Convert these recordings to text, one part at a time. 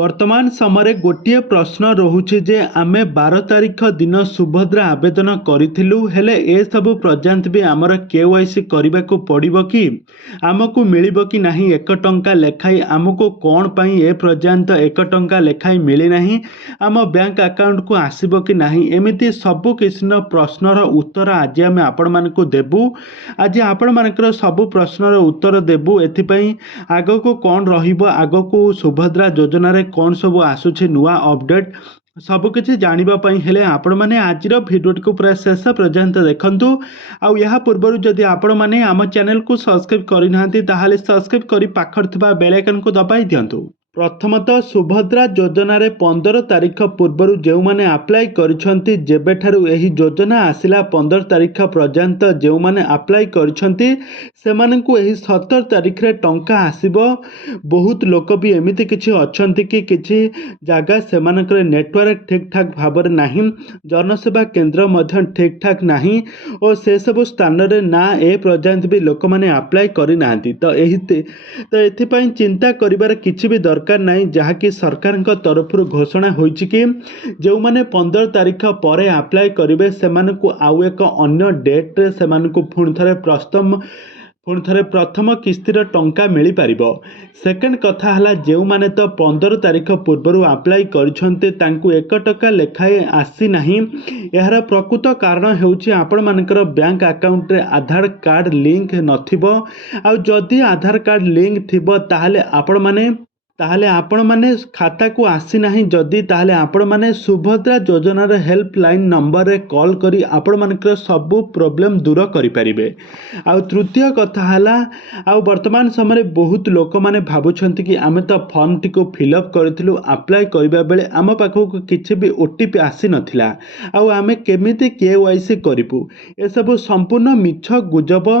वर्तमान समय गोटे प्रश्न रोचे जे आमे 12 तारिख दिन सुभद्रा आवेदन करूँ हेले ए सबू पर्यंत भी आमर केवाईसी करने को पड़ो कि आमको मिल कि नहीं 1 टंका लेखाई आमको कौन पाई ए पर्यंत 1 टंका लेखाई मिलना आम बैंक अकाउंट को आसब कि नहीं एमती सबु किसी प्रश्नर उत्तर आज आम आपण मानक देबू। आज आपण मानकर सबु प्रश्नर उत्तर देबू। एथिपाई आगको कौन रहिबो, आगको सुभद्रा योजना कौन सब आसुछि नुआ अपडेट सबकिछि जानापी हेले आपण मैंने आज भिडियो को पूरा शेष पर्यंत देखंतु। आउ या पूर्व जदि आपण मैंने आम चैनल को सब्सक्राइब करना ताहले सब्सक्राइब करी पाखर थिबा बेल आइकन को दबाई दियंतु। प्रथमतः सुभद्रा योजना 15 तारिख पूर्व जो मैंने अप्लाई करिसेंती जेबेठारु एही योजना आसिला 15 तारिख पर्यंत जो मैंने अप्लाई करिसेंती सेमानंकु एही 17 तारिख रे टंका आसीबो। बहुत लोक भी एमिति किछि अछंती कि किछि जागा सेमानकर नेटवर्क ठीक ठाक भाव में नाही, जनसेवा केंद्र मध्य ठीक ठाक नाही और से सब स्थान रे ना ए पर्यंत भी लोक माने अप्लाई करि नांती। तो एथिपाई चिंता करिवार किछि भी दरकार नहीं, जहाँकि सरकार तरफ घोषणा होइछि कि जो मैंने 15 तारिख पर अप्लाई करेंगे से आउ एक अन्य डेट्रे से पुणी थे प्रथम किस्तिर टंका मिल पार। सेकेंड कथा है जो मैंने तो 15 तारिख पूर्व अप्लाई करिसेंते तांकु 1 टका लेखाए आसी नहीं। यार प्रकृत कारण होउछि आपण मानकर बैंक अकाउंट रे आधार कार्ड लिंक नथिबो। आ जदि आधार कार्ड लिंक थिबो ताहले आपण माने खाता को आसी नहीं जदि ताहले आपण माने सुभद्रा योजनार हेल्पलाइन नंबर रे कॉल करी आपण मानकर सब प्रॉब्लम दूर करि परिबे। आ तृतीय कथा हला आ वर्तमान समय बहुत लोक माने भाबुछंती कि आमे तो फॉर्म टी को फिलअप करथिलु अप्लाई करिबा बेले आम पाखक किछि भी ओटीपी आसी नथिला आ आमे केमिति केवाईसी करिबु। ए सब संपूर्ण मिछ गुजब।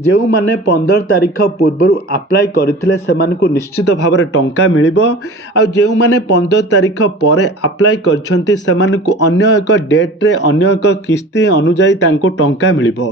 जो माने 15 तारिख पूर्व अप्लाई करथिले सेमानकु निश्चित भाव में टंका मिलिबो। आ जो माने 15 तारिख पर अप्लाई करछंती सेमानकु अन्य एक डेट रे अन्य एक किस्ती अनुसार तांको टंका मिलिबो।